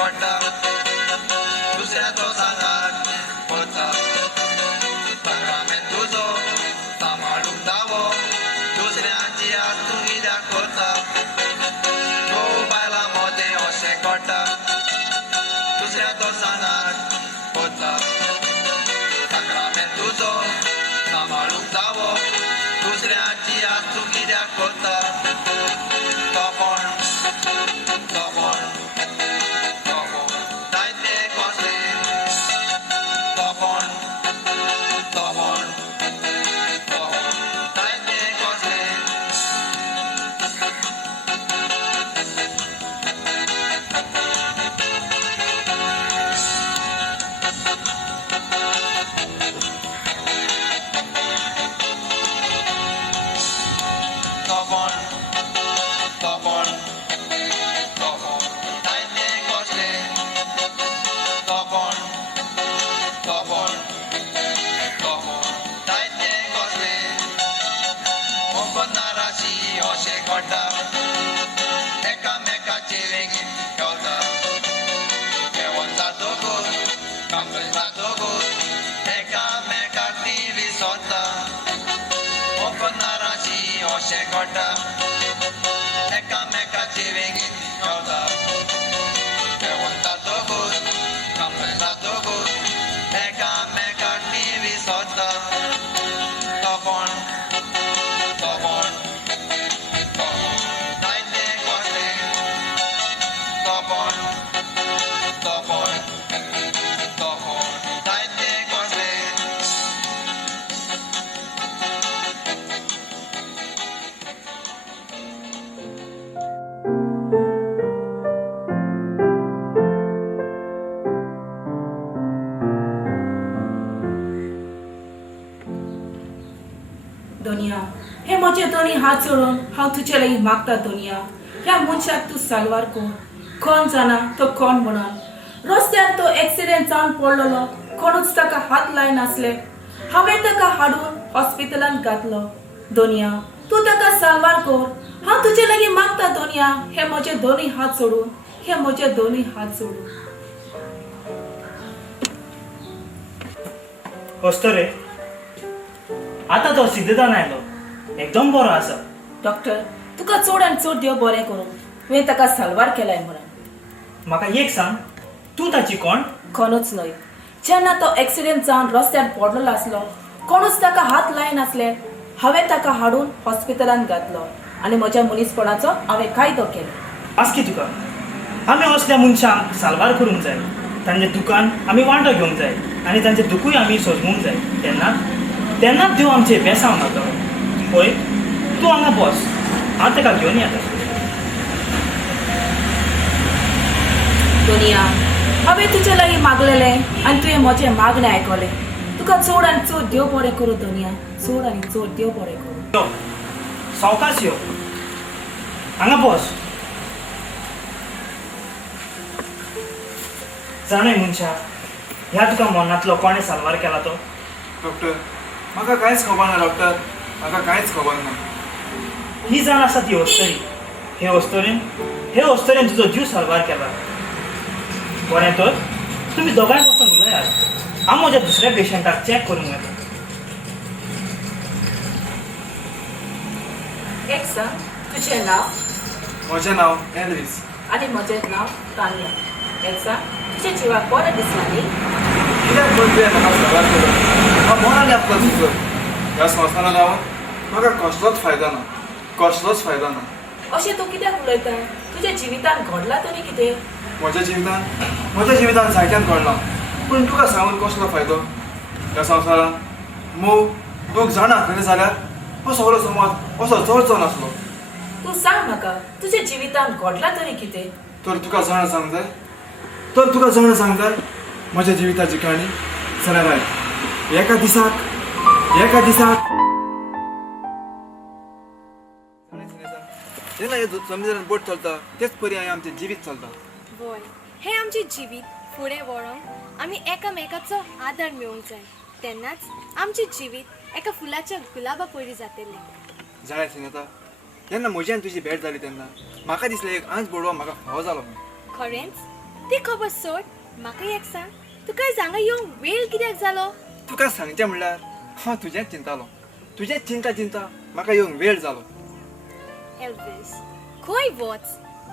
कोटा दुसऱ्याचो सांगात वता संग्रामेन तुजो सांबाळूंक दावो दुसऱ्याची आस तूं कित्याक कोता तूं बायलां मोदें अशें कोटा दुसऱ्याचो सांगात वता संग्रामेन तुजो सांबाळूंक दावो दुसऱ्याची आस तूं कित्याक कोता दोनिया हे म्हजे दोनी हात सोडून हांव तुजे लागीं मागता दोनिया ह्या मनशाक तूं साल्वार कर कोण जाणा तो कोण म्हणून रस्त्यार तो एक्सिडेंट जावन पडलेलो कोणूच ताका हात लायनासले हांवें ताका हाडून हॉस्पिटलांत घातलो दोनिया तूं ताका साल्वार कर हांव तुजे लागीं मागता दोनिया हे म्हजे दोनी हात सोडून हे म्हजे दोनी हात सोडून रे आता तो सिद्धदान आयलो एकदम बरो आसा डॉक्टर तुका चड आनी चड देव बरें करूं तुवें ताका साल्वार केलाय म्हणून म्हाका एक सांग तूं ताची कोण कोणूच न्हय जेन्ना तो एक्सिडेंट जावन रस्त्यार पडलेलो आसलो कोणूच ताका हात लायनासले हांवें ताका हाडून हॉस्पिटलांत घातलो आनी म्हज्या मनीसपणाचो हांवें कायदो केलो आसकी तुका आमी असल्या मनशांक साल्वार करूंक जाय तांचें दुकान आमी वांटो घेवंक जाय आनी तांचें दुखूय आमी सोजमूंक जाय तेन्नाच देव आमचे बेसांव घालता पळय तूं हांगा बस हांव ताका घेवन येता दुनिया हांवें तुजे लागीं मागलेलें आनी तुवें म्हजें मागणें आयकलें तुका चड आनी चड देव बरें करूं दुनिया चड आनी चड देव बरें करूं सावकाश यो हांगा बस जाणय मनशा ह्या तुका मनांतलो कोणें साल्वार केला तो डॉक्टर म्हाका कांयच खबर ना डॉक्टर म्हाका कांयच खबर ना ही जाण आसा ती वस्तरी हे वस्तरेन तुजो जीव साल्वार केला बरें तर तुमी दोगांय बसून उलयात हांव म्हज्या दुसऱ्या पेशंटाक चॅक करूंक येता एक सांग तुजें नांव म्हजें नांव एनरीस आनी म्हजें नांव तान्या एक सांग तुज्या जिवाक बरें दिसना न्ही कित्याक म्हण तुवें म्हाका साल्वार केलो म्हाका मनान येतलो तुजो ह्या संस्थानान रावन म्हाका कसलोच फायदो ना अशें तूं कित्याक उलयता तुज्या जिवितान घडलां तरी कितें म्हज्या जिवितान जायत्यान घडलां पूण तुका सांगून कसलो फायदो ह्या संवसारांत मोग दूख जाणा खरें जाल्यार हो सगळो समाज असो चडचो नासलो तूं सांग म्हाका तुज्या जिवितान घडलां तरी कितें तर तुका जाण सांग जाय म्हज्या जिविताची काणी जाल्यार आयक एका दिसाक जेन्ना हे समुद्रान बोट चलता तेच परी आमचें जिवीत चलता वय हे आमचें जिवीत फुडें व्हरोंक आमी एकामेकाचो आदार मेळूंक जाय तेन्नाच आमचें जिवीत एका फुलाच्या गुलाबा परी जातलें जाणाय सुनेता जेन्ना म्हजी आनी तुजी भेट जाली तेन्ना म्हाका दिसलें एक आंच बडोवप म्हाका फाव जालो खरेंच ती खबर सोड, म्हाका एक सांग, तुका हांगा येवंक वेळ कित्याक जालो? तुका सांगचें म्हणल्यार हांव तुजेंच चिंतालो. तुजेंच चिंता म्हाका येवंक वेळ जालो. एल्विस, खंय वच?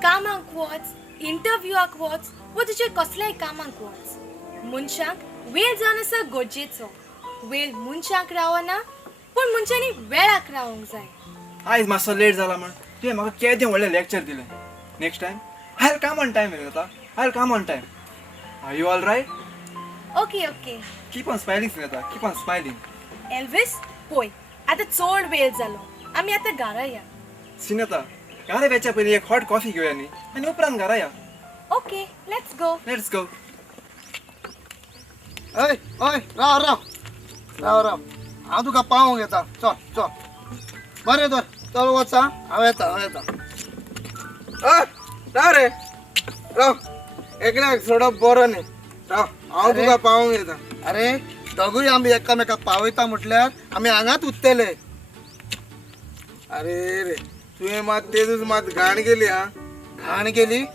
कामाक वच, इंटरव्यूआक वच, वा तुज्या कसल्याय कामाक वच. मनशाक वेळ जावन आसा गरजेचो. वेळ मनशाक रावना, पूण मनशांनी वेळाक रावंक जाय. आयज मातसो लेट जाला म्हण तुवें म्हाका केदें व्हडलें लेक्चर दिलें. Next time I will come on time Vinita. I will come on time. Are you all right? Okay okay. Keep on smiling Vinita. Keep on smiling. Elvis, पळय, आतां चड वेळ जालो. आमी आतां घरा या. सिनेता घरा येवच्या पयलीं एक हॉट कॉफी घेवया न्ही आनी उपरांत घरा या. Okay, let's go. Let's go. ओय ओय राव राव राव राव हांव तुका पावोंक येता. चल चल बरें तर चल वचा. हांव येता. राव रे राव. एकल्याक सोडप बरो न्ही. राव हांव तुका पावोंक येता. अरे दोगूय आमी एकामेकाक पावयता म्हटल्यार आमी हांगाच उत्तेले. अरे रे तुवें मात तेजूच मात घाण केली हा. घाण गेली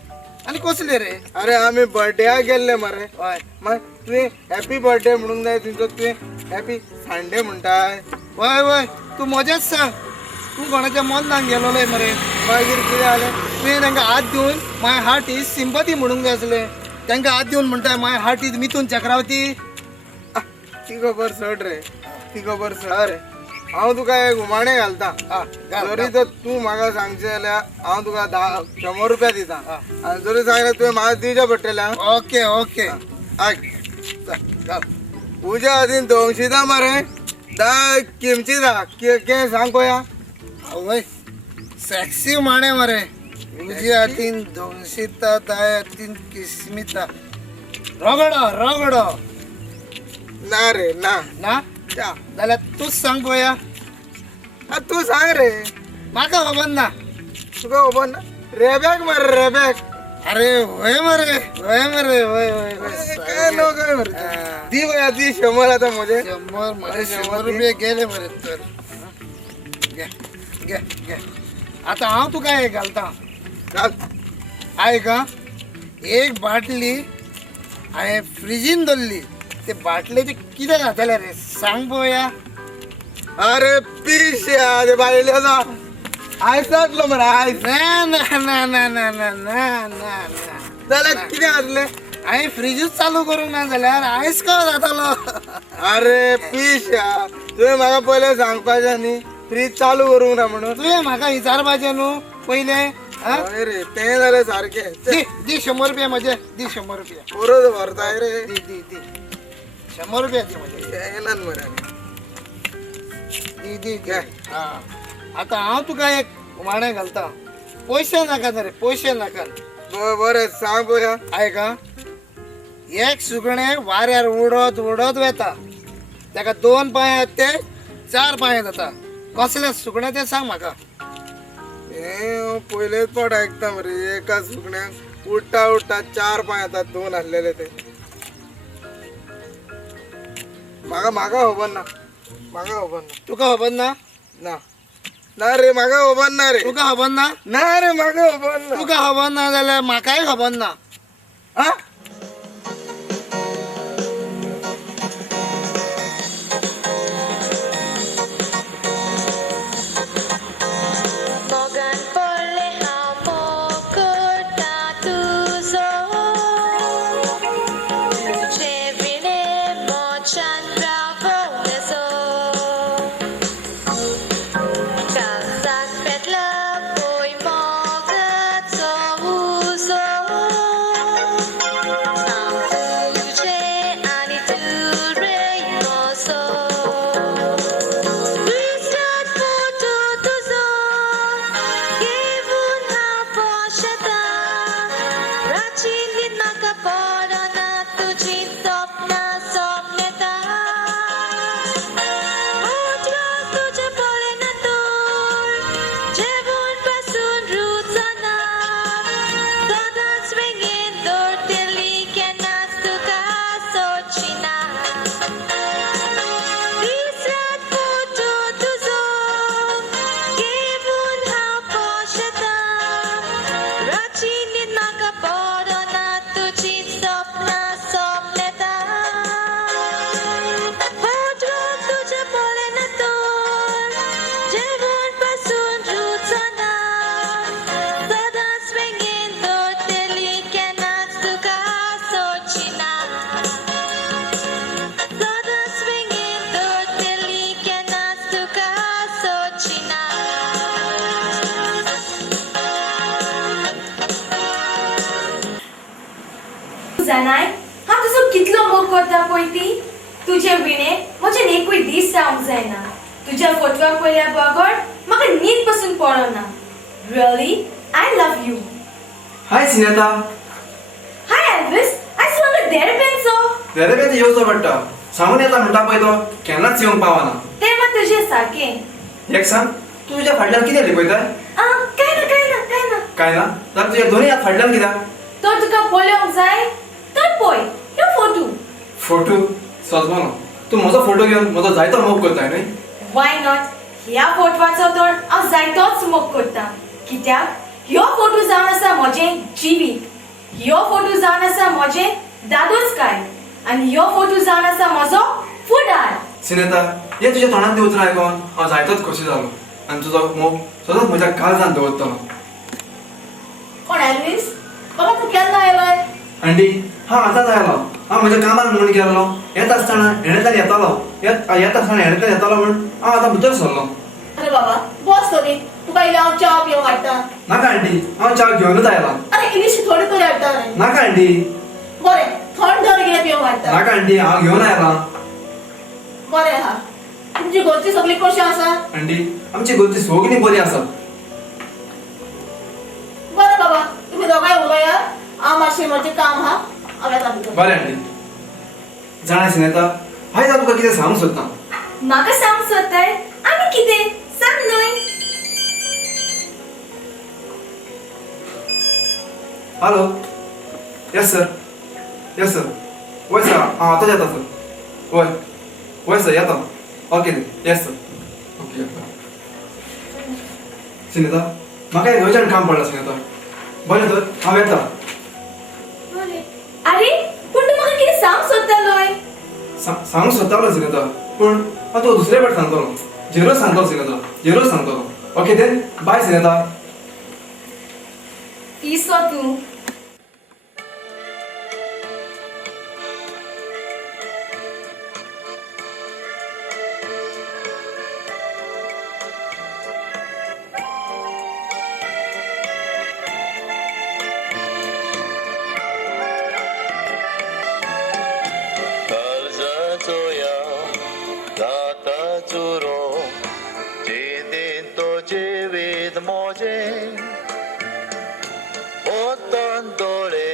आनी कसली रे? अरे आमी बर्थडेक गेल्ले मरे. हय मागीर तुवें हॅपी बर्थडे म्हणूंक जाय तुमचो तुवें हॅपी संडे म्हणटाय. वय वय तूं मजेच सांग. तूं कोणाच्या मनाक गेलोले मरे. मागीर कितें जालें? तुवें तांकां हात दिवन माय हार्ट इज सिंपथी म्हणूंक जाय आसलें. तांकां हात दिवन म्हणटाय माय हार्ट इज मिथून चक्रावती. ती खबर सोड रे. ती खबर सोड रे. हांव तुका एक उमाणें घालता. जरी तर तूं म्हाका सांगचें जाल्यार हांव तुका 100 रुपया दिता. आनी जरी सांगलें तुवें म्हाका दिवचें पडटलें. ओके ओके आयक तुज्या हातीन 200 दा मरे. 10 किमची दा. कितें सांग पळोवया. आवय सॅक्सी माणे मरे. तुझ्या हातीन 200 ताय हातीन किस्मिता. रगडो ना रे ना. ना जाल्यार तूच सांग पळोवया. तूं सांग रे. म्हाका खबर ना. तुका खबर ना. रेबॅक मरे रेबॅक. अरे वय मरे वय काय नको मरे. दी बया दी 100 आता म्हजे. 100 रुपये गेले मरे. तर घे घे घे. आता हांव तुका एक घालता. घाल. आयक हा. एक बाटली हांवें फ्रिजीन दवरली. ते बाटलेचे कितें घातले रे सांग पळोवया. अरे पिश्या ते बायलेचो आयस जातलो मरे आयस. ना ना ना ना ना ना ना ना ना जाल्यार कितें घातलें? हांवें फ्रिजूच चालू करूंक ना जाल्यार आयस कहो जातालो. अरे पिश्या तुवें म्हाका पयलें सांगपाचें न्ही फ्रीज चालू करूंक ना म्हणून. तुवें म्हाका विचारपाचें न्हू पयलें. हय रे तें जाल्यार सारकें. दी 100 रुपया म्हजे. दी 100 रुपया. परत व्हरताय रे. दी 100 रुपया दी म्हजे. येनात मरे. दी हा. आता हांव तुका एक उमाणें घालता. पयशे नाका रे पयशे नाका. बरें सांग पळोवया. आयक हा. एक सुकणें वाऱ्यार उडत उडत वता. ताका 2 पांय आहेत ते 4 पांय जाता. कसलें सुकणें तें सांग म्हाका. हें पयलेच फावट आयकता मरे. एका सुकण्याक उडटा 4 पांय येतात 2 आसलेले ते. म्हाका खबर ना. म्हाका खबर ना. तुका खबर ना. ना ना रे म्हाका खबर ना रे. तुका खबर ना. ना रे म्हाका खबर ना. तुका खबर ना जाल्यार म्हाकाय खबर ना. हा मोगान पडले हांव मोग करता तुजो. तुजे विणे मोच्यान रावूं नजो. काळजाक पेटला पळय मोगाचो उजो. हांव तुजें आनी तूं रे म्हजो. विसरत फोटो तुजो घेवन हांव पोशेता. रातची न्हीद म्हाका पडना तुजीं सपनां सोपनेता. उजवाड तुजें पळयना तर जेवण पासून रुचना. सदांच वेंगेन दवरतली केन्नाच तुका सोडची ना. विसरत फोटो तुजो घेवन हांव पोशेता. रातची न्हीद म्हाका पडना तुजीं जाणाय हांव तुजो कितलो मोग करता पळय ती तुजे विणे म्हजें एकूय दीस जावंक जायना तुज्या फोटवाक पळयल्या बगड म्हाका न्हीद पासून पडना really I love you hi Sineta hi Elvis आयज म्हाका देरपेनचो वेरेवेत येवचो पडटा सांगून येता म्हणटा पळय तो केन्नाच येवंक पावना तें मात तुजें सारकें एक सांग तूं तुज्या फाटल्यान कितें लिपयता काय ना जाल्यार तुज्या दोनूय हात फाटल्यान कित्याक तो तुका पळोवंक जाय तर पळय ह्यो फोटो फोटो सजमलो तूं म्हजो फोटो घेवन म्हजो जायतो मोग करताय न्हय वाय नॉट ह्या फोटवाचो तर हांव जायतोच मोग करता कित्याक ह्यो फोटो जावन आसा म्हजें जिवीत ह्यो फोटो जावन आसा म्हजें दादोच काय आनी ह्यो फोटो जावन आसा म्हजो फुडार सिनेता हे तुज्या तोंडांतली उतरां आयकून हांव जायतोच खोशी जालो आनी तुजो मोग सदांच म्हज्या काळजांत दवरतलो कोण एल्विस बाबा तूं केन्ना आयलोय आंटी हांव आतांच आयलो हांव म्हज्या कामार म्हूण गेल्लो येता आसतना हेणेतल्यान येतालो येता आसतना हेणेतल्यान येतालो म्हूण हांव आतां भितर सरलो अरे बाबा बस तरी तुका इले हांव च्या पिवंक हाडटा नाका आंटी हांव च्या घेवनूच आयला अरे इल्लीशी थोडी तरी हाडटा रे नाका आंटी बरें थंड धर कितें पिवंक हाडटा नाका आंटी हांव घेवन आयला बरें आहा तुमची घरची सगळी कशी आसा आंटी आमची गोंयची सगळीं बरी आसा बरें बाबा तुमी दोगांय उलयात हांव मातशें म्हजें काम आहा हांव येता भितर बरें आंटी जाणा सिनेता आयज हांव तुका कितें सांगूंक सोदतां म्हाका सांग सोदताय आनी कितें सांग न्हय हॅलो येस सर वय सर हांव आतांच येता सर वय सर येता ओके येस सर ओके सिनेता म्हाका एक अर्जंट काम पडलां सिनेता बरें तर हांव येता अरे पूण तूं म्हाका कितें सांग सोदतालोय सांगूंक सोदतालो सिनेता पूण हांव तुका दुसरे फावट सांगतलो झिरो सांगतलो सिनेता झिरो सांगतलो ओके देन बाय सिनेता पिसो तूं कर्जाचो या जाता चुरो जेदेन तो जिवीत मोजे ओतान दोळे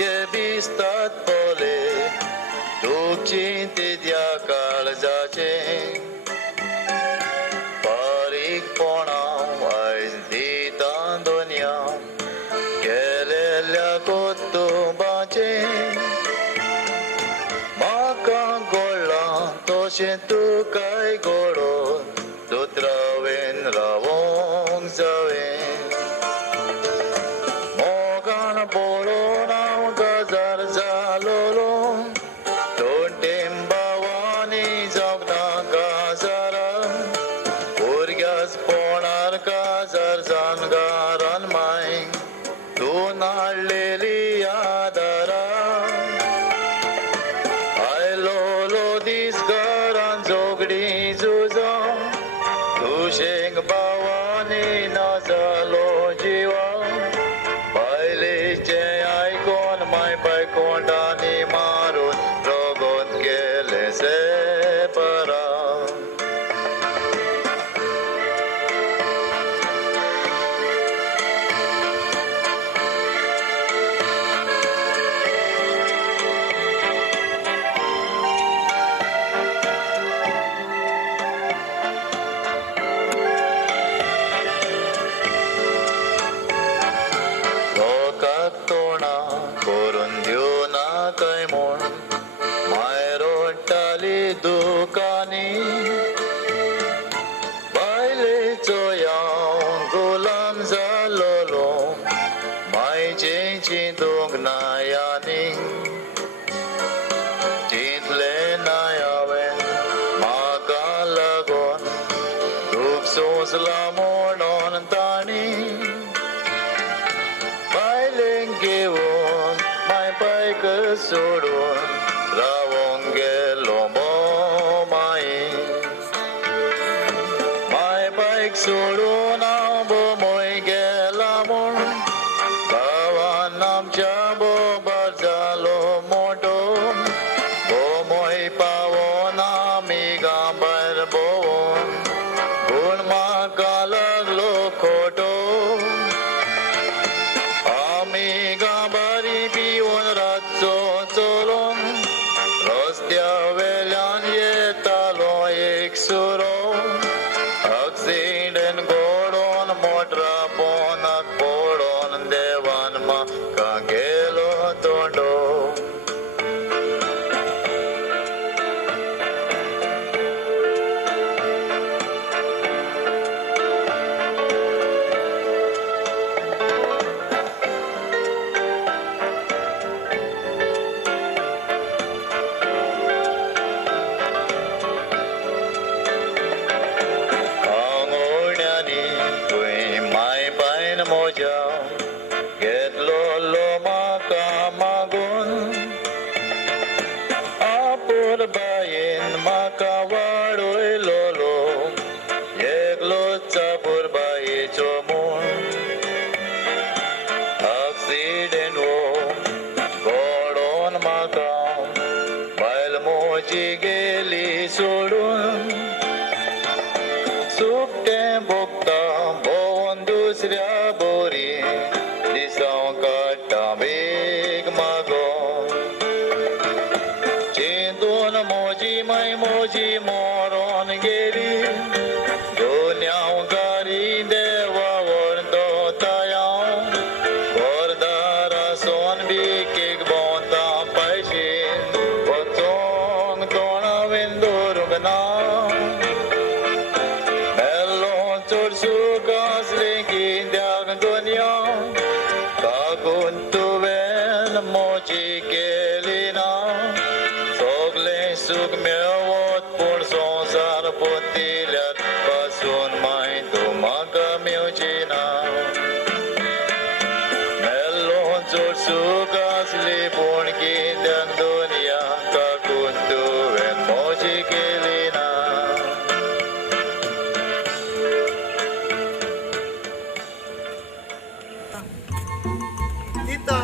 ये बिस्तात पोले दूख चिंतिद्या काळजाचे बारीकपणां आयज दिता दोनया केलेल्या कुटुंबाचे म्हाका गोडलां तोशें तुकाय गोडोन दोत्रावेन रावोंक जावें मोगान बोरोन हांव गजार जालोलो दोन टेंबावांनी जगना काजारा भुरग्याच पोणार काजार जानगारान माय तूं नाडलेली आदारा आयलोलो दीस घरान जोगडी झुजो तुशेंग भावांनी ना जालो जिवा बायलेचें आयकोन माय बायकोंडांनी मारून रोगोन गेले सेपरा लोकाक तोंडा करून दिवना काय म्हूण मायर ओडटाली दुकानी बायलेचो हांव गुलाम जालोलो मायचे चिंतूंक नायांनी चिंतले नाय हांवें म्हाका लागोन दूख सोंसला म्हणून ताणी बायलेंक घेवन माय बायक सोडून रावोंक गेलो माई माय बायक सोडून हांव बोमोय गेला म्हूण भावान आमच्या बोबार जालो बायेन म्हाका वाडयलोलो एकलो चाबूर बायेचो म्हूण एक्सिडेंट हो घडोवन म्हाका बायल म्हजी गेली सोडून सुकटें भोगता भोंवन दुसऱ्या बोरी दिसांव काडटा बेग मागोन चिंतून म्हजी माय म्हजी मरोन गेली दोन्याव गारी देवा व्हरतो तायाव घरदारासोन बिकेक भोंवता पायशेन वचोंक तोंड हांवें दवरूंक ना मेल्लो चडसो गासले कित्याक दोनया काकून तुवें मोची केली ना सगलें सूख मेळवत पूण संवसार पोतिल्यात पासून माय तूं म्हाका मेवची ना मेल्लो चडसो गासली पूण कित्याक दोनया काकून तुवें मोची केली ना दिता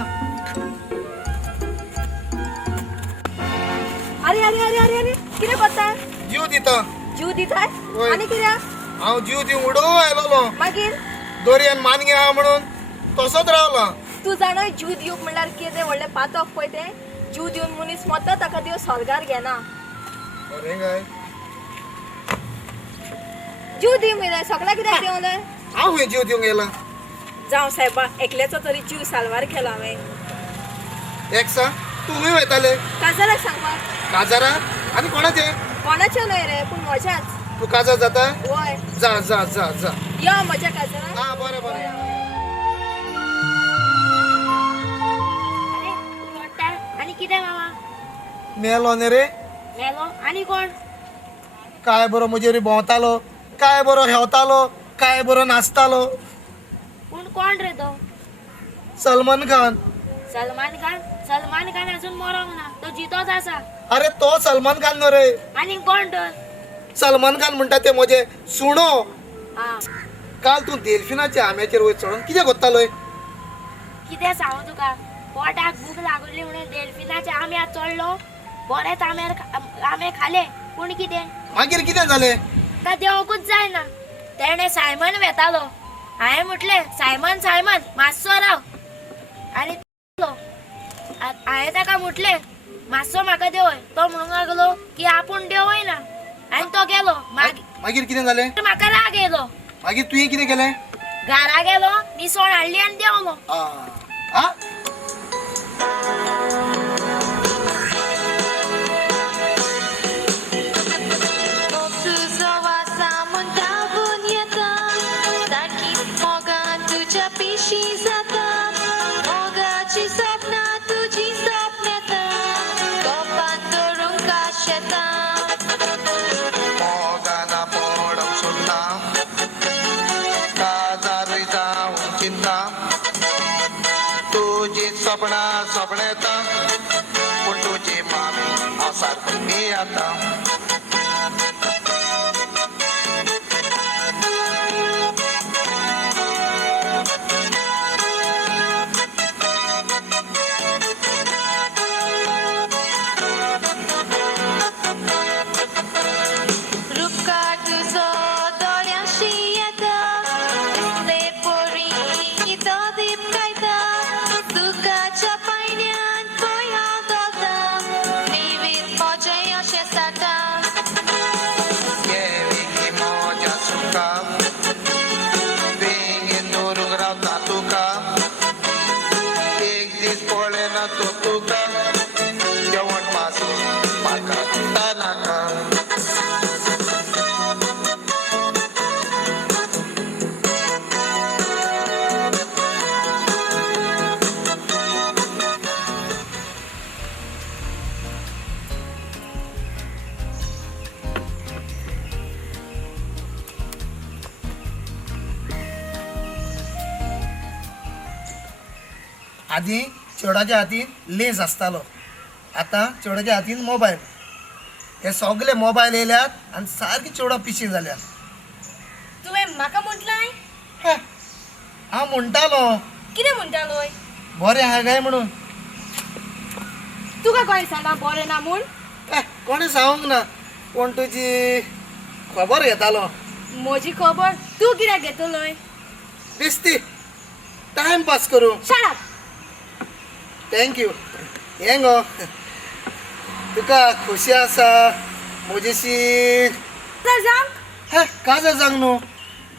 अरे अरे अरे अरे अरे कितें कोत्ता जीव दिता जीव दिताय वय. आनी कित्याक हांव जीव दिवन उडोव आयलोलो मागीर दोरयेन मानगे आहा म्हणून तसोच रावलो तूं जाणाय जीव दिवप म्हणल्यार कितें व्हडलें पातक पळय तें जीव दिवन मनीस मरता ताका देव स्वर्गार घेना अरे काय जीव दिवंक जाय सगळ्या कित्याक दिवंक जाय हांव खंय जीव दिवंक गेला जावं सायबा एकल्याचो तरी जीव साल्वार केला हांवें एक सांग तुमी वयताले काजाराक सांगपाक काजारा आनी कोणाचे कोणाचें न्हय रे पूण म्हज्याच तूं काजार जाता वय जा जा जा जा यो म्हज्या काजाराक हा बरें बरें आनी कितें मामा मेलो न्ही रे मेलो आनी कोण काय बरो म्हजेर भोंवतालो काय बरो हेवतालो काय बरो नाचतालो पूण कोण रे तो सलमान खान सलमान खान अजून मरोंक ना तो जितोच आसा अरे तो सलमान खान न्हू रे आनी कोण तर सलमान खान म्हणटा ते म्हजे सुणो आ काल तूं देल्फिनाच्या आंब्याचेर वयर चडून कितें कोत्तालोय कितें सांगू तुका पोटाक भूक लागली म्हणून डेल्फिनाच्या आंब्यात चडलो बरेच आंबे खाले पूण कितें मागीर कितें जालें का देवकूच जायना तेणे सायमन वेतालो हांवें म्हटलें सायमन सायमन मातसो राव आनी हांवें ताका म्हटलें मातसो म्हाका देवय तो म्हणूंक लागलो की आपूण देवय ना आनी तो गेलो मागीर कितें जालें म्हाका राग येयलो मागीर तुवें कितें केलें घरा गेलो मिसळ हाडली आनी देवलो आ तुझो वासा म्हणटावून येता सारकीच मोगान तुज्या पिशी जाता मोगाची सपनां तुजी सपन येता कोपान धरूंक काश येता मोगाना पडोंक सोदना काजारूय जावं चिंता तुजी सपनां सपन येता पूण तुजी मामी हांव सारको मी आतां रूपकार तुझो दोळ्यांशी येता दिसले पोरी तो दीप कायता सुखाच्या पायण्यान खंय हांव दोता नेवीत म्हजें अशें साठा केवी मोज्या सुका बेगीन दवरूंक रावता तुका एक दीस पळयना तो तुका जेवण पासून म्हाका दिसता नाका आधी चेडाच्या हातीन लेस आसतालो आतां चेडाच्या हातीन मोबायल हे सगळे मोबाईल येयल्यात आणि सारखी चेवडा पिशी जाल्यात. तुवें म्हाका म्हटलाय हे, हांव म्हणटालो कितें म्हणटालोय बरें आहा काय म्हणून. तुका कोणें सांगला बरें ना म्हूण कोणी सांगूंक ना पूण तुजी खबर घेतालो. म्हजी खबर तूं कित्याक घेतलोय दिसती टायमपास करूं. शाळा थँक्यू. हे गो तुका खोशी आसा म्हजेशी. सांग हे काजर सांग न्हू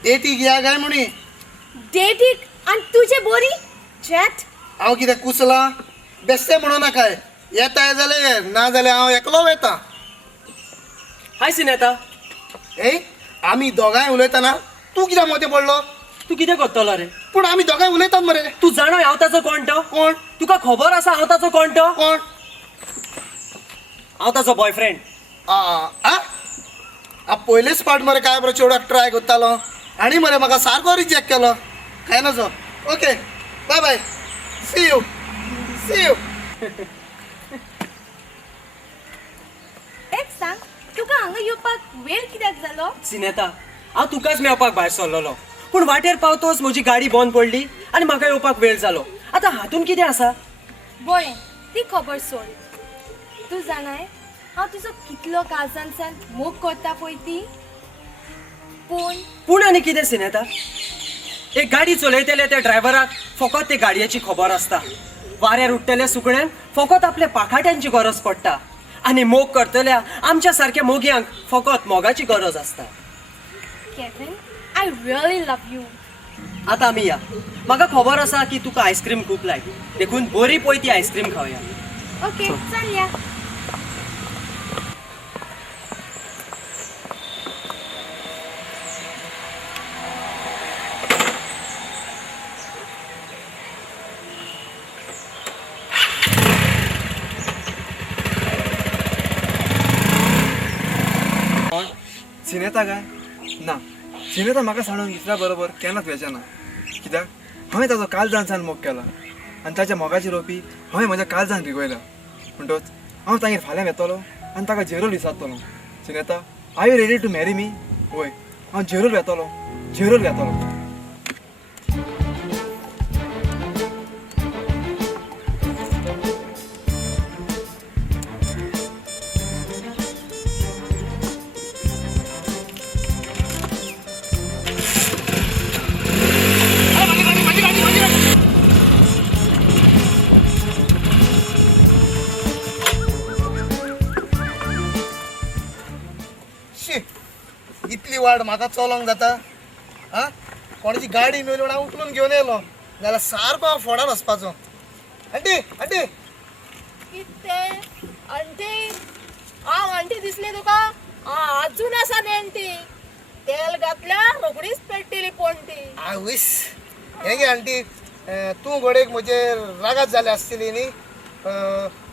डेटीक या काय म्हणी. डेटीक आनी तुजे बोरी चॅट हांव कितें कुसला बेश्टें म्हणू नाकाय. येताय जाल्यार ना जाल्यार हांव एकलो वयता. हाय सिनेता, ए आमी दोगांय उलयतना तूं कित्याक मदें पडलो. तू कितें करतलो रे? पूण आमी दोगांय उलयतात मरे. तू जाणा हांव ताचो कोणतो? कोण तुका खबर आसा हांव ताचो कोणतो? कोण हांव ताचो बॉयफ्रेंड. पयलेच फावट मरे काय बरो चेवडाक ट्राय करतालो आनी मरे म्हाका सारको रिजेक्ट केलो. काय नजो. Okay bye bye. See you see you. एक सांग तुका हांगा येवपाक वेळ कित्याक जालो सिनेता, हांव तुकाच मेळपाक भायर सरलोलो पूण वाटेर पावतोच म्हजी गाडी बंद पडली आनी म्हाका येवपाक वेळ जालो. आतां हातून कितें आसा? बरें ती खबर सोड. तूं जाणाय हांव तुजो कितलो काळजांसान मोग करता पळय ती. पूण आनी कितें सिनेता? एक गाडी चलयतले त्या ड्रायव्हराक फकत ते गाडयेची खबर आसता. वाऱ्यार उडटल्या सुकण्यांक फकत आपल्या पाखाट्यांची गरज पडटा आनी मोग करतल्या आमच्या सारक्या मोग्यांक फकत मोगाची गरज आसता. Kevin I really love you. आतां आमी या. म्हाका खबर आसा की तुका आयस्क्रीम खूब लायक देखून बरी पळय ती आयस्क्रीम खावया. ओके चलया. सिनेता काय ना सिनेता म्हाका सांडून दुसऱ्या बरोबर केन्नाच वेचना. कित्याक हांवें ताचो काळजांसान मोग केला आनी ताच्या मोगाची रोपी हांवें म्हज्या काळजान रिगयल्या. म्हणटच हांव तांगेर फाल्यां येतलो आनी ताका झेरोल विचारतलो. Sineta are you ready to marry me. वय हांव झेरोल येतलो झेरोल घेतलो. इतली वाट म्हाका चलोंक जाता. हा कोणाची गाडी मेळून हांव उखलून घेवन येयलो जाल्यार सारको हांव फोंडान वचपाचो. आंटी आंटी कितें आंटी हांव आंटी दिसली तुका. अजून आसा न्ही आंटी. तेल घातल्यार रोकडीच पेट्टिली पोंटी. आवयस हे गे आंटी तूं घोडेक म्हजे रागात जाले आसतली न्ही.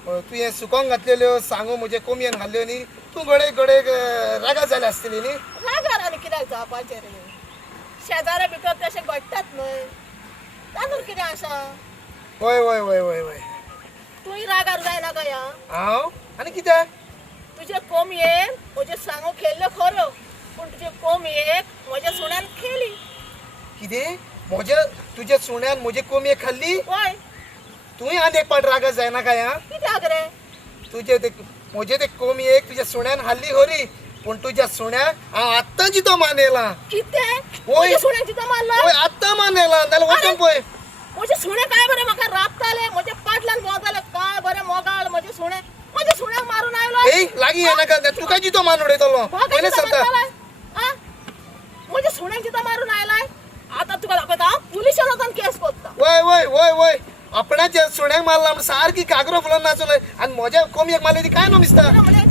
तुवें सुकोंक घातलेल्यो सांगू म्हजे कोमयेन घाल्ल्यो न्ही. तूं घोडेक घोडेक रागात जाले आसतली न्ही. रागार आनी कित्याक जावपाचें रे. शेजाऱ्या भितर तशें घडटात न्हय. तातूंत कितें आसा. वय वय वय वय वय तुंय रागार जायना काय हांव आनी कित्याक. तुजे कोमयेन म्हजे सांगो खेळ्ळ्यो खरो पूण तुजे कोमयेक म्हज्या सुण्यान खेळ्ळी. कितें म्हज्या तुज्या सुण्यान म्हजे कोमये खाल्ली. वय तुंय आनी एक पाट रागात जायना काय. हा कित्याक रे. तुजे ते म्हजे ते कोमयेक तुज्या सुण्यान हाल्ली खरी पूण तुज्या सुण्याक हांव आत्तां जितो मानेला. कितें वय म्हज्या सुण्याक जितो मारला. वय आत्तां मानेला नाल्यार वचून पळय. म्हजे सुणे काय बरें म्हाका राबताले. म्हजे पाटल्यान मोगताले काय बरें मोगाळ म्हजे सुणे. म्हजे सुण्याक मारून आयलो. ए लागीं येनाका तुका जितो मान उडयतलो पयलें सांगता. म्हजे सुण्याक जितो मारून आयलाय. आतां तुका दाखयता हांव पुलिशेन वचून केस करता. वय वय वय वय आपणाच्या सुण्याक मारला म्हण सारकी कागरो फुलोवन नाचोलय आनी म्हज्या कोमयेक मारली ती काय न्हू दिसता.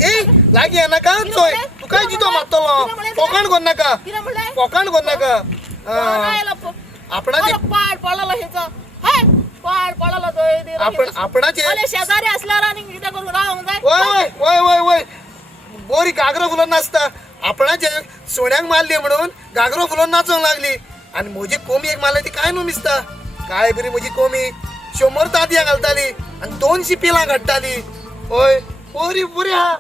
ए लागीं येनाका चोय तुकाय जितो मारतलो. फोकाण कोन्न नाका कितें म्हणलें फोकाण कोन्न नाका. आपणाचे पाड पडलो हेचो. हाय पाड पडलो आपणाचे शेजारी असल्यावर आनी कितें करून रावंक जाय. वय वय वय वय वय बोरी गागरो फुलोवन नाचता. आपणाचे सोन्याक मारली म्हणून गागरो फुलोवन नाचोंक लागली आनी म्हजी कोमयेक मारली ती काय न्हू दिसता. काय बरी म्हजी कोमी 100 तांतयां घालताली आनी 200 पिलां काडटाली. हय बरी बरी आहा.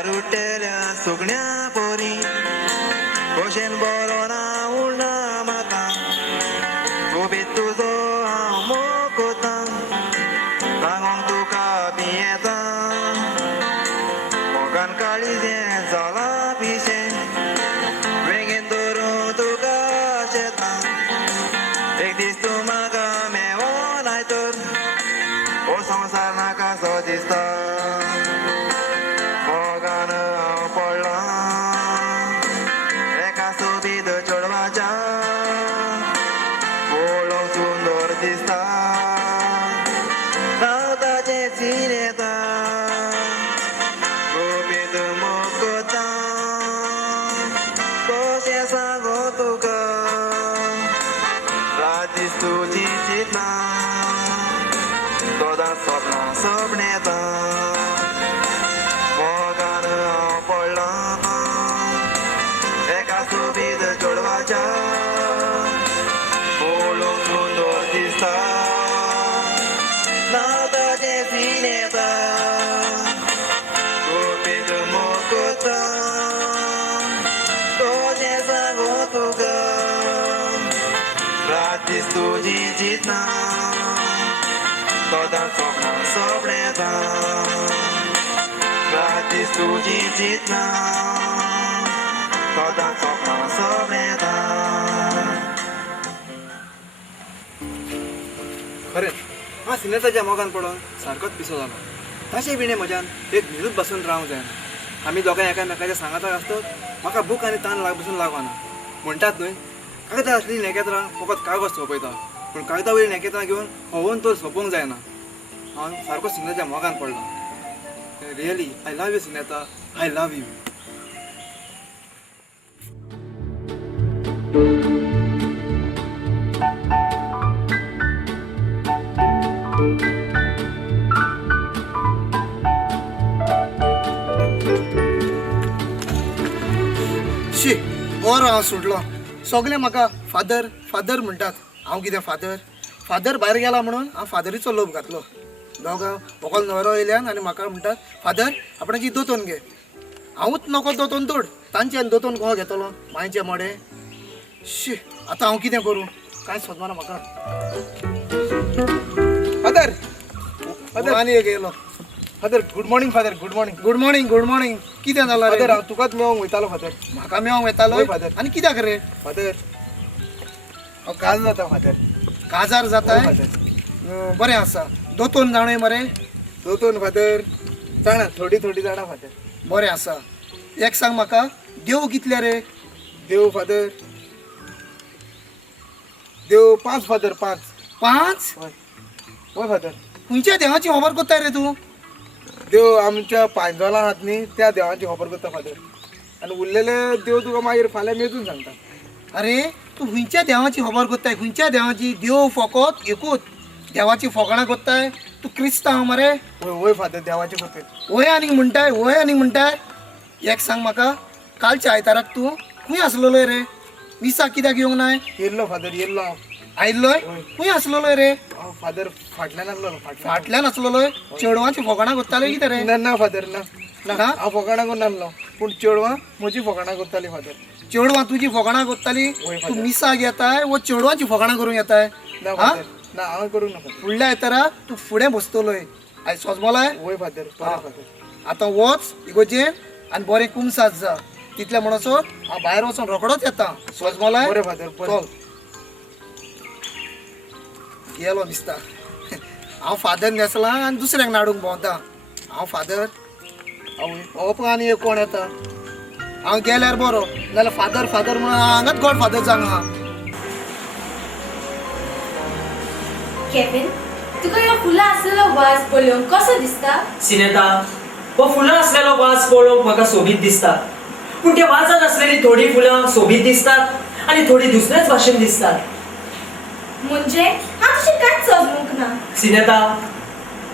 वाऱ्यार उठ्ठेल्या सुकण्या पोरी खोशेन बरो ना उरना म्हाका गोबीत तुजो हांव मोग कोता सांगोंक तुका पियेता मोगान काळीजें जाला पिशें वेगीन धरून तुका शेतां एक दीस तूं म्हाका मेळो नाय तर हो संवसार नाकासो दिसता मोगान हांव पडलां एका सोबीत चेडवाच्या पळोवंक सुंदर दिसता रावताचें सीन येता गोबीत मोग कोता कशें सांगो तुका रात दीस तुजी चिंतना सदांच सपनां सपन येता मोगान हांव पडलां एका सोबीत चेडवाच्या पळोवंक सुंदर दिसता नाताचें सीन येता गोबीत मोग कोता कशें सांगो तुका रात दीस तुजी चिंतना सदांच सपनां सपन येता रात दीस तुजी चिंतना सदांच सपनां सपन येता खरें हांव सिनेताच्या मोगान पडोन सारकोच पिसो जालो तशें बिणे म्हज्यान एक न्हिदूच बसून रावंक जायना आमी दोगांय एकामेकाच्या सांगाताक आसतत म्हाका भूक आनी ताण बसून लागना म्हणटात न्हय कागदां असली नेकेत्रां फकत कागज सोंपयता पूण कागदा वयली नेकेत्रां घेवन होवून तर सोंपोवंक जायना हांव सारको सिनेताच्या मोगान पडलो really I love you Sineta I love you शी बरो हांव सुटलो सगळे म्हाका फादर फादर म्हणटात हांव कितें फादर फादर भायर गेला म्हणून हांव फादरीचो लोभ घातलो दोगां व्हंकल न्हवरो येयल्यान आनी म्हाका म्हणटात फादर आपणाची दोतोन घे हांवूच नको दोतोन तोड तांच्यान दोतोन कोण घेतलो मायचे मोडे शी आतां हांव कितें करूं कांय सोदना म्हाका फादर फादर आनी एक येयलो father good morning father good morning good morning good morning कितें जालां रे फादर हांव तुकाच मेळोंक वयतालो फादर म्हाका मेळोंक येतालो हय, फादर. आनी कित्याक रे फादर हांव काल जाता फादर काजार जाताय फादर बरें आसा दोतोन जाणय मरे दोतोन फादर जाणा थोडी थोडी जाणा फादर बरें आसा एक सांग म्हाका देव कितले रे देव फादर देव 5 फादर 5 5 हय फादर खंयच्या देवाची खबर कोत्ताय रे तूं देव आमच्या पांयजोलां आहात न्ही त्या देवाची खबर करता फादर आनी उरलेले देव तुका मागीर फाल्यां मेजून सांगता अरे तूं खंयच्या देवाची खबर कोत्ताय खंयच्या देवाची देव फकत एकूच देवाची फकाणां कोत्ताय तूं क्रिस्तांव मरे वय वय फादर देवाचे करता वय आनीक म्हणटाय एक सांग म्हाका कालच्या आयताराक तूं खंय आसलोलो रे मिसाक कित्याक येवंक नाय येयल्लो फादर येयल्लो हांव आयिल्लोय खंय आसलोलो रे हांव फादर फाटल्यान आसलो फाटल्यान आसलोलोय चेडवांची फकाणां कोत्ताले कितें रे ना ना फादर ना ना? हांव फकाणां करून नासलो पूण चेडवां म्हजी फकाणां करताली फादर चेडवां तुजी फकाणां कोत्ताली वय तूं फादर. मिसाक येताय वो चेडवांची फकाणां करूंक येताय ना हा? फादर ना हांव करूंक ना फादर फुडल्या आयतारा तूं फुडें बसतलोय आयज सोजमोलाय वय फादर बरें फादर आतां वच इगोजेन आनी बरें कुमसात जा तितलें म्हणसर हांव भायर वचून रोखडोच येता सोजमोलाय बरें फादर बरें चल गेलो दिसता हांव फादर न्हेसलां आनी दुसऱ्याक नाडूंक भोंवता हांव फादर आवय हो पळय आनी एक कोण येता हांव गेल्यार बरो नाल्यार फादर फादर म्हणून हांगाच गॉड फादर जांग हा केविन तुका ह्यो फुलां आसलेलो वाज पळोवन कसो दिसता सिनेता हो फुलां असलेलो वाज पळोवंक म्हाका सोबीत दिसता पूण त्या वाजान असलेली थोडी फुलां सोबीत दिसतात आनी थोडी दुसऱ्याच भाशेन दिसतात म्हणजे हांव तशें कांयच समजूंक ना सिनेता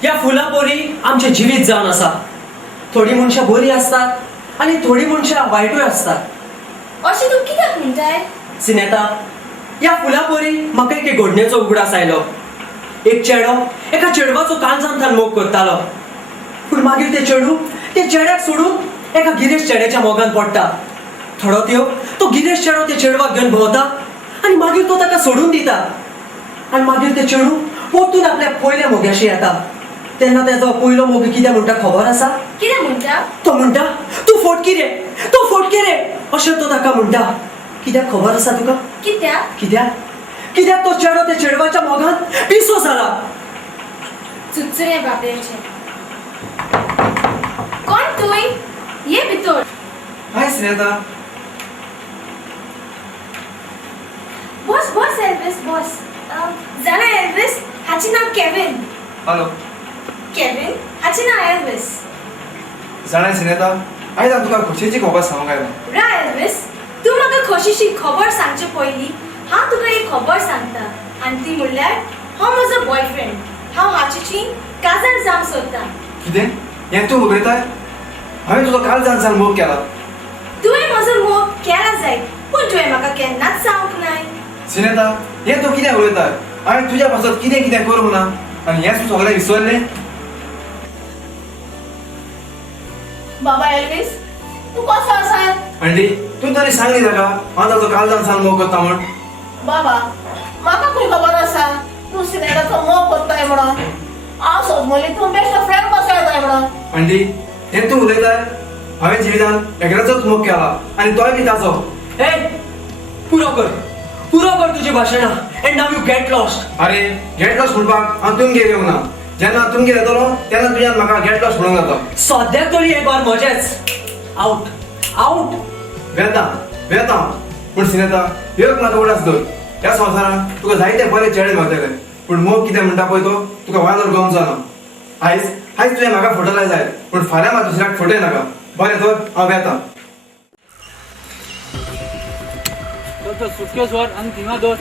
ह्या फुलां पोरी आमचे जिवीत जावन आसा थोडी मनशां बरी असतात आनी थोडी मनशां वायटूय असतात अशें तूं कित्याक म्हणटाय सिनेता ह्या फुलां पोरी म्हाका एक घडणेचो उगडास आयलो एक चेडो एका चेडवाचो काळजांतल्यान मोग करतालो पूण मागीर ते चेडू ते चेड्याक सोडून एका गिरीश चेड्याच्या मोगान पडटा. थोडो त्यो तो गिरीश चेडो ते चेडवाक घेवन भोंवता आनी मागीर तो ताका सोडून दिता. आनी मागीर ते चेडू परतून आपल्या पयल्या मोग्याशी येता. तेन्ना तेजो पयलो मोग कितें म्हणटा खबर आसा? कितें म्हणटा? तो म्हणटा तूं फोटकी रे, तूं फोटकी रे अशें तो ताका म्हणटा. कित्याक खबर आसा तुका? कित्याक? कित्याक तो चेडो त्या चेडवाच्या मोगान पिसो जाला. चुचरे बाबड्यांचे. कोण तुय? ये भितर. हाय स्नेहता. बस बस एल्विस बस. जाणा एल्विस, हाचें नांव केविन. हॅलो. केविन, हाचें नांव एल्विस. जाणाय स्नेहता, आयज हांव तुका खोशयेची खबर सांगूंक आयला. रा एल्विस, तूं म्हाका खोशेची खबर सांगचे पयलीं हांव तुका एक खबर सांगता. आनी ती म्हणल्यार हो म्हजो बॉयफ्रेंड. हांव हाचेची काजार जावंक सोदतां. कितें? हें तूं उलयताय? हांवें तुजो काल जावन मोग केला. तुवें म्हजो मोग केला जायत, पूण तुवें म्हाका केन्नाच सांगूंक नाय. स्नेहता, हें तूं कितें उलयताय? हांवें तुज्या पासत कितें कितें करूंक ना आनी हें तूं सगळें विसरलें? बाबा एल्विस, तू कसो आसा? आंटी, तूं तरी सांगली ताका हांव ताजो काल जावन मोग करता म्हण. बाबा, म्हाका खंय खबर आसा तूं सिनेटाचो मोग करताय म्हणून. हांव सोदमली तूं बेस्ट फ्रेंड कसो येताय म्हणून. आंटी, हें तूं उलयताय? हांवें जिवितान एकल्याचोच मोग केला आनी तोय बी ताचो. हे पुरो कर तुजी भाशणां end now you get lost. अरे गेट लॉस म्हणपाक हांव तुमगेर येवंक ना. जेन्ना तुमगेर येतलो तेन्ना तुज्यान म्हाका गेट लॉस म्हणूंक जाता. सद्याक तरी एक बार मजेच. आउट. वेता पूण स्नेहता, एक म्हाका उगडास दवर. ह्या संवसारान तुका जायते बरे चेडे मेळटले, पूण मोग कितें म्हणटा पळय तो तुका वाजोर गोवंचो ना. आयज तुवें म्हाका फटलाय जाय, पूण फाल्यां म्हाका दुसऱ्याक फटय नाका. बरें तर हांव येता. तो सुटकेस व्हर आनी थिंगा दवर.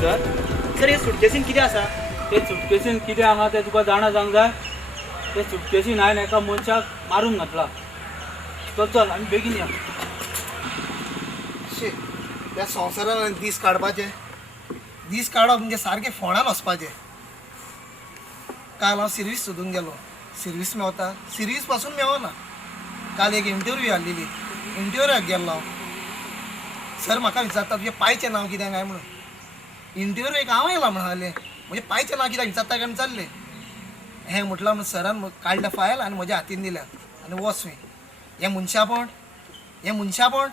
सर हे सुटकेसीन कितें आसा? ते सुटकेसीन कितें आहा तें तुका जाणा जावंक जाय. ते सुटकेसीन हांवें एका मनशाक मारून घातला. चल आमी बेगीन या. त्या संवसारान दीस काडपाचे, दीस काडप म्हणजे सारके फोंडान वचपाचे. काल हांव सर्वीस सोदूंक गेलो, सर्वीस मेवता, सर्वीस पासून मेवना. काल एक इंटरव्यू आसलेली, इंटरव्यूक गेल्लो हांव. सर म्हाका विचारता तुजें पायचें नांव कितें काय म्हणून. इंटरव्यूक हांव येयला म्हणाले, म्हणजे पायचें नांव कित्याक विचारता काय चाललें. हें म्हटलां म्हणून सरान काडल्या फायल आनी म्हज्या हातीन दिल्या आनी वच खंय. हें मनशापण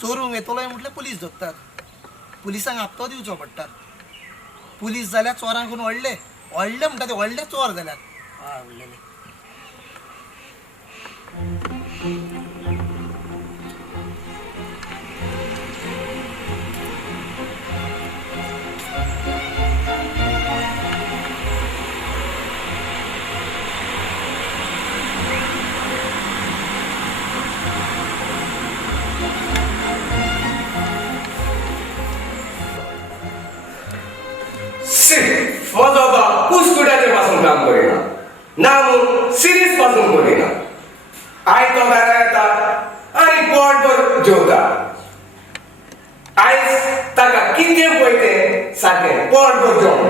चोरूंक येतलो म्हटल्यार पुलीस धरतात. पुलिसांक हप्तो दिवचो पडटा. पुलीस जाल्यार चोरांकून व्हडले म्हणटा ते व्हडले चोर जाल्यात. हय व्हडलेले. हो बाबा कुस्कुटाचे पासून काम करिना ना मग सिरीज पासून करिना. आय तो घरा येता आणि पोटभर जेवता. आयज ताका कितें पळय सारकें पोटभर जेवण.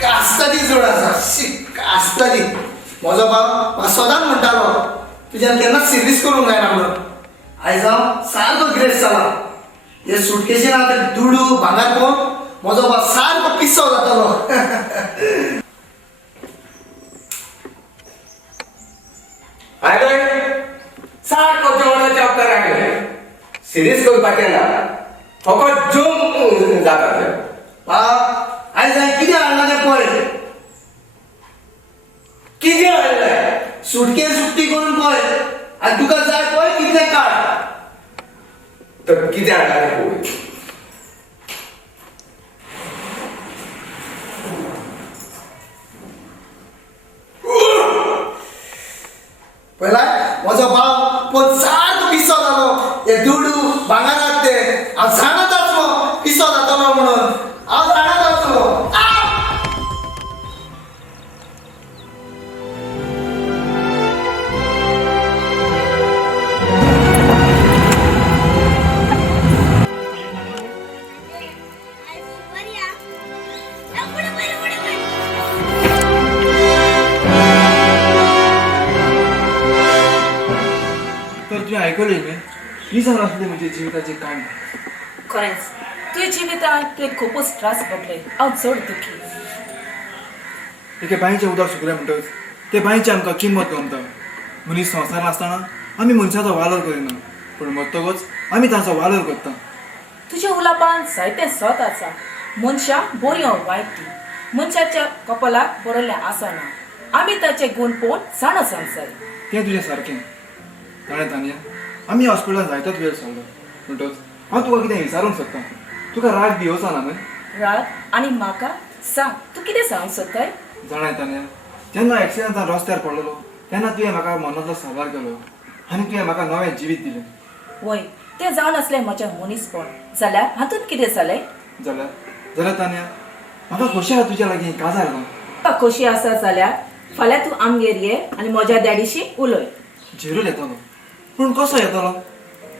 कास्तादी जोड आसा. कास्तादी. म्हजो बाब सदांच म्हणटालो तुज्यान केन्नाच सर्वीस करूंक जायना म्हणून. आयज हांव सारको ग्रेट जाला. हे सुटकेसीन हांव ते दुडू भांगर पळोवन म्हजो बाब सारको पिसो जातालो. सारको जेवणाचे अवतार आयले. सिरीज करपाचें ना, फकत जेवंक जाता. आयज हांवें कितें हाडला तें पळय. कितें हाडलें? सुटकेस सुट्टी करून पळय आनी तुका जाय पळय कितलें काड. तर कितें हाडला तें पळय. पळयलाय म्हजो भाव पण सारको पिसो जालो. हे दुडू भांगरात ते हांव जाणत आसलो पिसो जातलो म्हणून. हांव जाणत आसलो. ही जावन आसली म्हणजे जिविताची काणी. खरेंच तुझ्या जिवितांत तुवें खूपच त्रास भोगले. हांव चड दुखी. एके बांयचें उदक सुकलें म्हणटच ते बांयची आमकां किंमत गमता. मनीस संवसारांत आसतना आमी मनशाचो वालोर करिना, पूण मरतकच आमी तांचो वालोर करता. तुझ्या उलापान जायते सत आसा. मनशां बरी वा वायट ती मनशाच्या कपलाक बरयल्लें आसना. आमी ताचे गुण पळोवन जाणा जाय. तें तुजें सारकें. ताणें तान्या आमी हॉस्पिटलांत जायतोच वेळ सोडलो म्हणटच हांव तुका कितें विचारूंक सोदतां. तुका राग बी येवचो ना न्हय? राग आनी म्हाका सांग तूं कितें सांगूंक सोदताय? जाणाय तान्या जेन्ना एक्सिडंटान रस्त्यार पडलेलो तेन्ना तुवें म्हाका मनांतलो साबार केलो आनी तुवें म्हाका नवें जिवीत दिलें. वय तें जावन आसलें म्हजें मनीसपण. जाल्यार हातूंत कितें जालें? जाल्यार जाल्यार तान्या म्हाका खोशी आहा तुज्या लागीं काजार ना. म्हाका खोशी आसा जाल्यार फाल्यां तूं आमगेर ये आनी म्हज्या डॅडीशी उलय. झेरूल येतलो पूण कसो येतलो?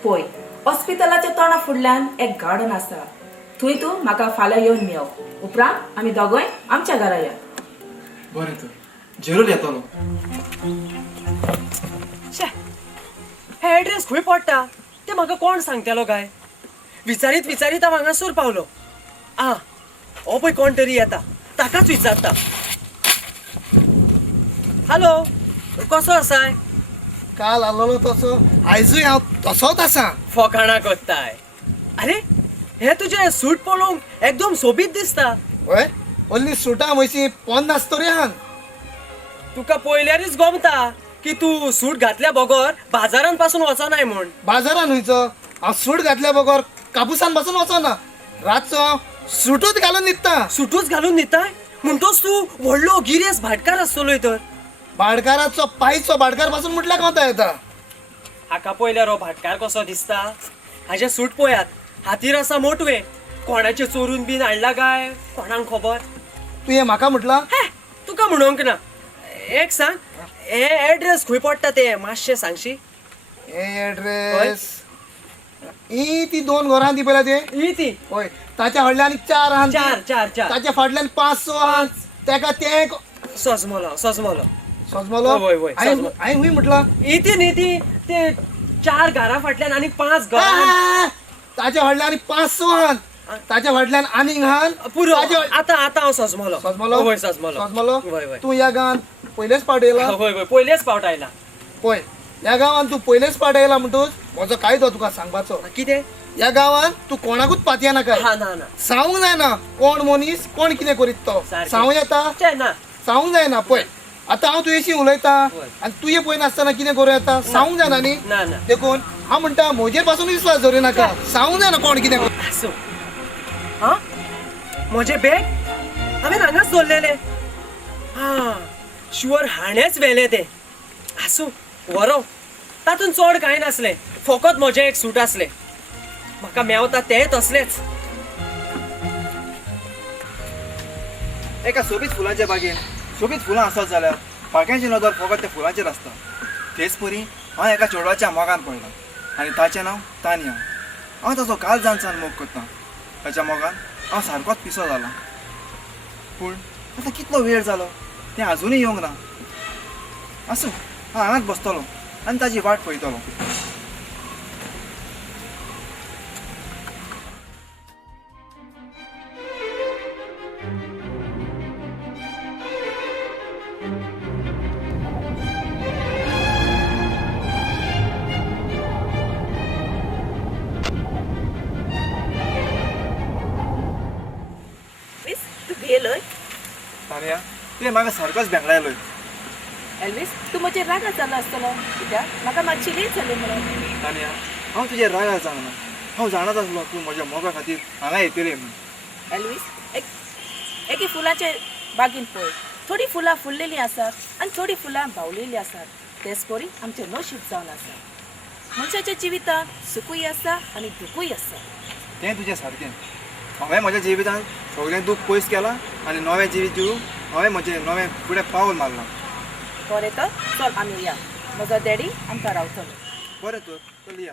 पळय हॉस्पिटलाच्या तोंडा फुडल्यान एक गार्डन आसा. थंय तूं म्हाका फाल्यां येवन मेळ. उपरांत आमी दोगूय आमच्या घरा या. बरें तर झेरूल येतलो. हे एड्रेस खंय पडटा ते म्हाका कोण सांगतलो काय? विचारीत विचारीत हांव हांगासर पावलो. हो पळय कोण तरी येता ताकाच विचारता. हॅलो कसो आसाय? काल आलोलो तसो आयजूय हांव तसोच आसा. फकाणां कोत्ताय. अरे हे तुजें सूट पळोवंक एकदम सोबीत दिसता. हय ओन्ली सुटां म्हशी पोन नासतो रे हांग. तुका पयल्यारच गमता की तू सूट घातल्या बगर बाजारांत पासून वचनाय म्हूण. बाजारान खंयचो हांव सूट घातल्या बगर कापुसान पासून वचना. रातचो हांव सुटूच घालून न्हिदता. सुटूच घालून न्हिदताय म्हणटोच तू व्हडलो गिरेस भाटकार आसतलो तर. भाटकाराचो पायचो भाटकार पासून म्हटल्यार कोंता येता. हाका पयल्यार हो भाटकार कसो दिसता. हाजे सूट पळयात. हातीर आसा मोटवे. कोणाचे चोरून बीन हाडला काय कोणाक खबर. तू हे म्हाका म्हटला? तुका म्हणूंक ना. एक सांग हे एड्रेस खंय पडटा ते मातशें सांगशी. हे एड्रेस ही ती 2 घरां ती पळय ते ही ती हय ताच्या फाटल्यान आनी 4 आहात. चार ताच्या फाटल्यान 5-6 आहात. तेका ते सजमलो सजमलो वय, वय, सजमलो. हांवें हुंय म्हटला इथे न्ही ती ते 4 घरा फाटल्यान आनी 5 घरां. ताच्या फाटल्यान आनी 5-6 आहात. ताच्या फाटल्यान आनीक आहात. पुरो आतां हांव सजमलो. सजमलो वय सजमलो. वय वय तू ह्या गांवांत पयलेच पावट येयला? वय वय पयलेच फावट आयला. पळय ह्या गांवांत तू पयलेच पावट येयला म्हणटूच म्हजो कायदो तुका सांगपाचो. कितें? ह्या गांवांत तू कोणाकूच पातया नाका. ना सांगूंक जायना कोण मनीस कोण कितें करीत तो. सांगूं येता? ना सांगूंक जायना. पळय आतां हांव तुजेशी उलयता आनी तुये पळय नासतना कितें करूं येता सांगूंक जायना न्ही. देखून हांव म्हणटा म्हजे पासून विश्वास दवरूं नाका. सांगूंक जायना कोण कितें आसूं. म्हजे बॅग हांवें हांगाच दवरलेले. शुअर हाणेच व्हेले ते. आसूं व्हरो. तातूंत चड कांय नासलें. फकत म्हजें एक सूट आसलें. म्हाका मेवता ते तसलेच. एका सोबीत फुलांच्या बागेन सोबीत फुलां आसत जाल्यार पाक्यांची नदर फकत त्या फुलांचेर आसता. तेच परी हांव एका चेडवाच्या मोगान पडलां आनी ताचें नांव तान्या. हांव ताचो काळजांतसान मोग करतां. ताच्या मोगान हांव सारकोच पिसो जाला. पूण आतां कितलो वेळ जालो तें आजुनूय येवंक ना. आसूं हांव हांगाच बसतलो आनी ताची वाट पळयतलो. तान्या तुवें म्हाका सारकोच भेंगडायलोय. एल्वीस तूं म्हजेर रागा जालो आसतलो कित्याक म्हाका मातशी लेट जाली म्हणून. तान्या हांव तुजेर रागार जावना. हांव जाणत आसलो तूं म्हज्या मोगा खातीर हांगा येतली म्हूण. एल्वीस एके फुलांचे बागेन पळय. थोडी फुलां फुललेलीं आसात आनी थोडी फुलां भावलेलीं आसात. तेच परी आमचें नशीब जावन आसा. मनशाच्या जिवितांत सुखूय आसा आनी दुखूय आसा. तें तुजें सारकें. हांवें म्हज्या जिवितांत सगळें दूख पयस केलां आनी नवें जिवीत जिवूंक हांवें म्हजें नवें फुडें पावल मारलां. बरें तर चल आमी या. म्हजो डॅडी आमकां रावतलो. बरें तर चल या.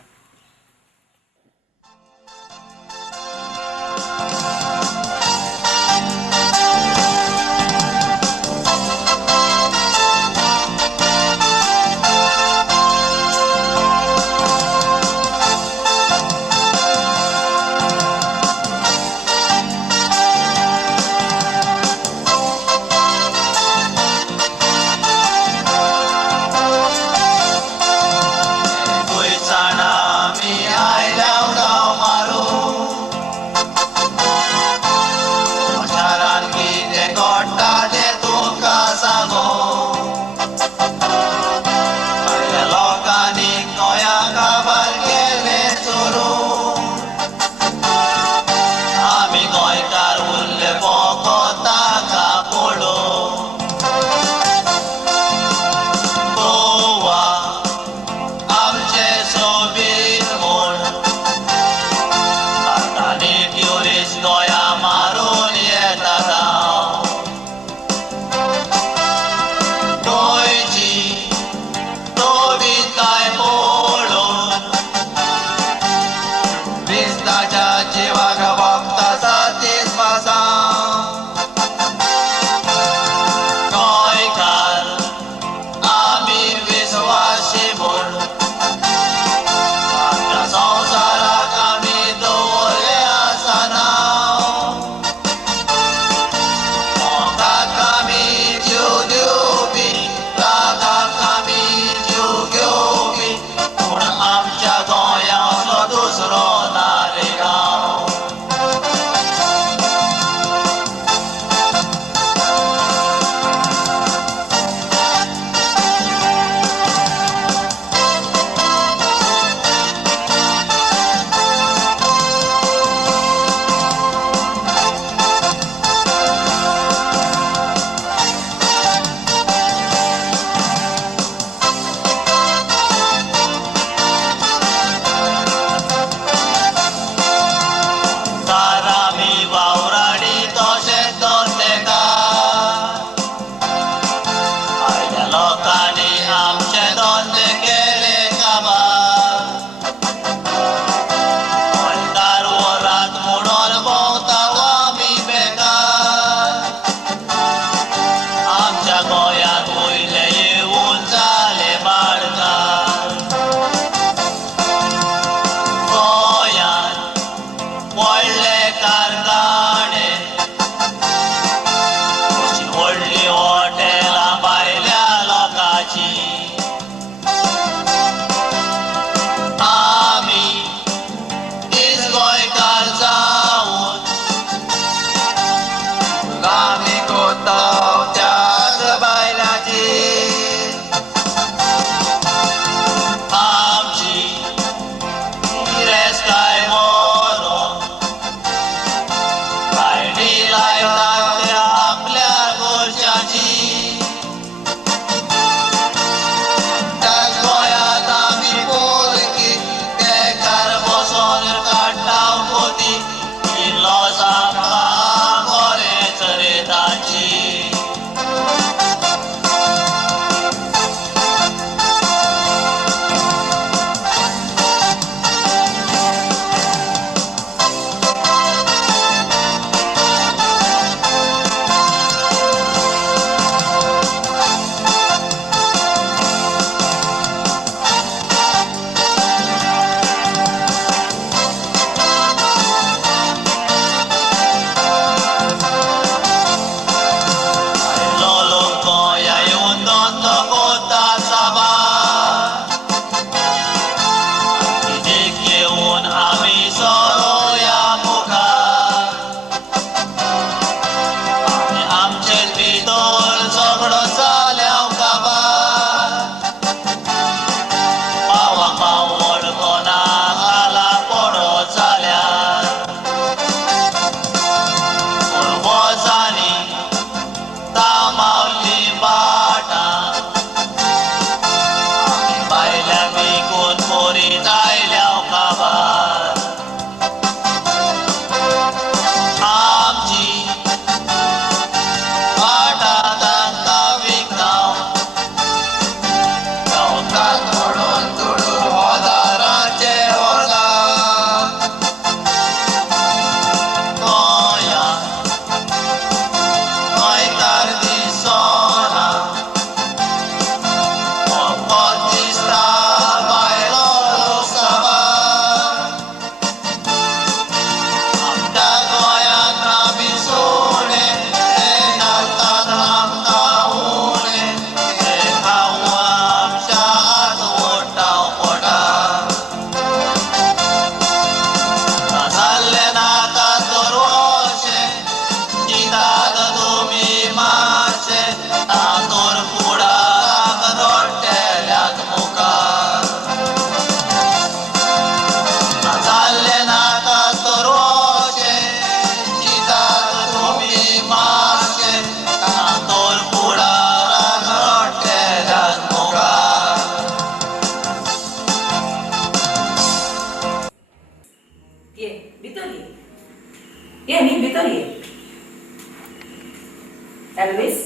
एल्विस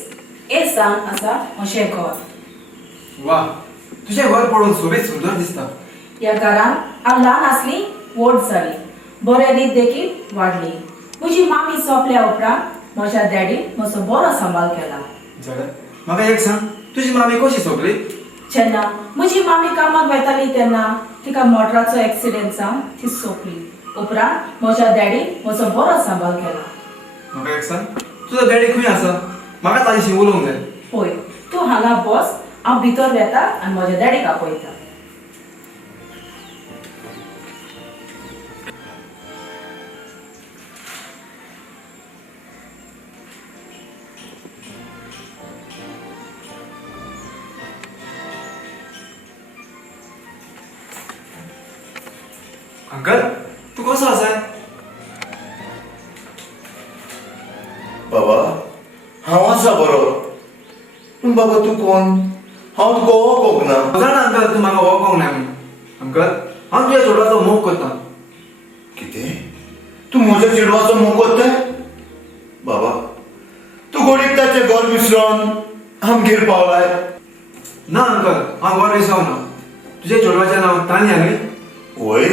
हे सांग आसा म्हजें घर. वा तुझे घर पळोवन सोबीत सुंदर दिसता. ह्या घरान हांव ल्हान आसली व्हड जाली, बरे दीस देखील वाडली. म्हजी मामी सोंपल्या उपरांत म्हज्या डॅडीन म्हजो बरो सांबाळ केला. जाल्यार म्हाका एक सांग, तुजी मामी कशी सोंपली? जेन्ना म्हजी मामी कामाक वयताली तेन्ना तिका मोटराचो एक्सिडेंट जावन ती सोंपली. उपरांत म्हज्या डॅडीन म्हजो बरो सांबाळ केला. म्हाका एक सांग, तुजो डॅडी खंय आसा? म्हाका ताजेशी उलोवंक जाय. पळय तूं हांगा बस, हांव भितर येता आनी म्हज्या डॅडीक आपयता. अंकल तू कसो आसा? बाबा हांव आसा बरो. पूण बाबा तूं कोण? हांव तुका वळखोंक ना. जाणा अंकल तू म्हाका वळखोंक ना म्हणून. अंकल हांव तुज्या चेडवाचो मोग करता. कितें? तूं म्हज्या चेडवाचो मोग करताय? बाबा तूं घडीक ताचें घर विसरून आमगेर पावलाय. ना अंकल हांव घर विसवना. तुज्या चेडवाचें नांव तान्या न्ही? वय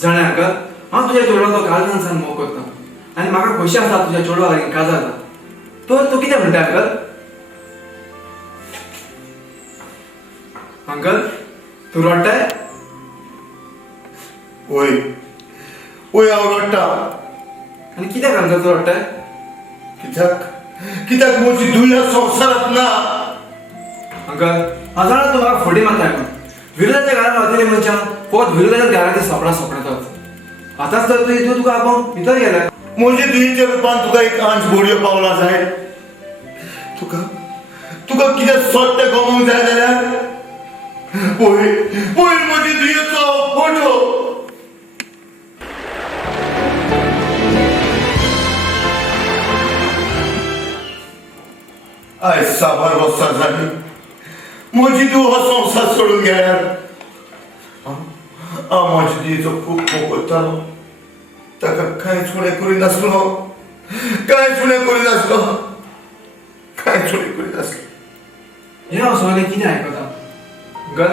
जाणा अंकल हांव तुज्या चेडवाचो काळजांसान मोग करता आनी म्हाका खोशी आसा तुज्या चेडवा लागीं काजार जाता. तर तूं कितें म्हणटा अंकल? अंकल तूं रडटाय? वय वय हांव रडटा. आनी कित्याक अंकल तूं रडटाय? कित्याक कित्याक म्हजी धूव ह्या संवसारांत ना. अंकल हांव जाणा तूं म्हाका फटी मारताय म्हणून. विरोधाच्या घरात रावतले मनशां फकत विरोधाच्या घराची सपनां सपनतात. आतांच तर तूं तुका आपोवन भितर गेला. म्हजे धुयेच्या रुपान तुका एक अंश बोडयो पावला जाय. तुका तुका कितें सत्य गमोवंक जाय जाल्यार पळय पळय म्हजे धुयेचो फोटो. आयज साबार वर्सां जालीं म्हजी धूव हो संवसार सोडून गेल्यार हांव म्हज्या धुयेचो खूब मोग करतालो. ताका कांयच फुडें करिनासलो, कांयच फुडें करिनासलो, कांयच फुडें करिनासलो. हें हांव सगळें कितें आयकता? अंकल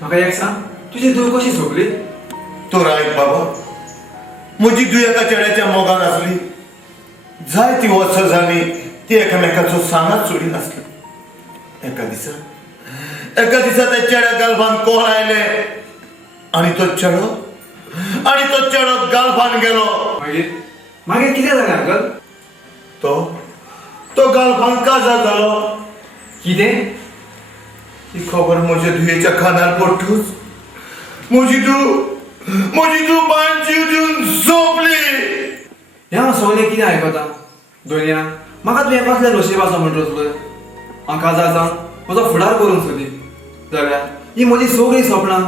म्हाका एक सांग, तुजी धूव कशी सोंपली? तो रायट बाबा. म्हजी धूव एका चेड्याच्या मोगान आसली. जायतीं वर्सां जालीं ती एकामेकाचो सांगात सोडिनासली. एका दिसा त्या चेड्या गालभान कोण आयले आनी तो चेडो गालभान गेलो. मागीर कितें जालें अंकल? तो गालभान काजार जालो. कितें? ही खबर म्हज्या धुयेच्या कानार पडटूच म्हजी धूव बाण जीव दिवन सोंपली. हें हांव सगळें कितें आयकता? दोनिया म्हाका तुवें कसले नशिबाचो म्हणटा तुवें. हांव काजार जावन म्हजो फुडार करूंक सोदी जाल्यार ही म्हजी सगळीं सपनां.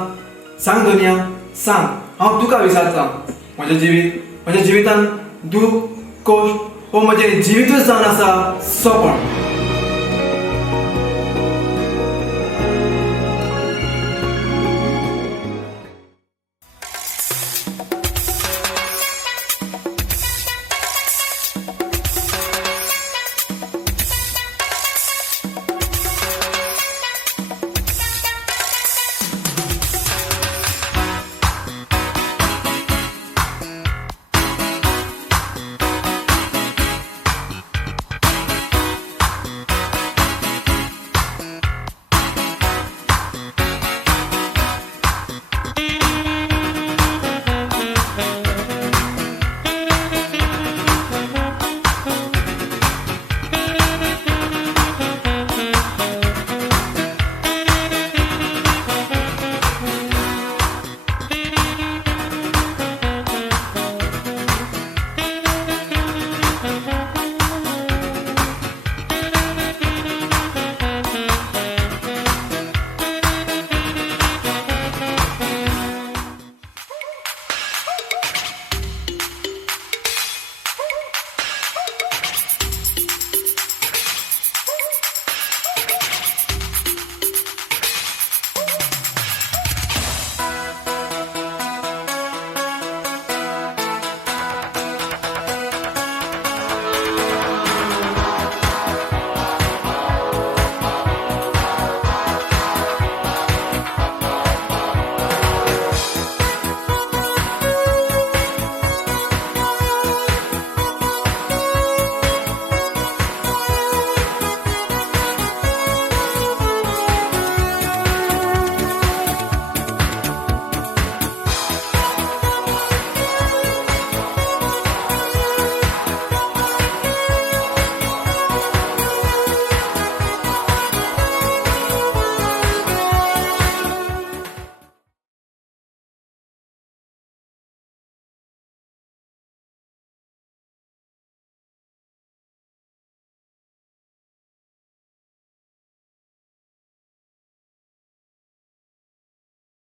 सांग दोनिया सांग, हांव तुका विचारता. म्हज्या जिवितान दूख कोश हो म्हजें जिवितूच जावन आसा सोंपण.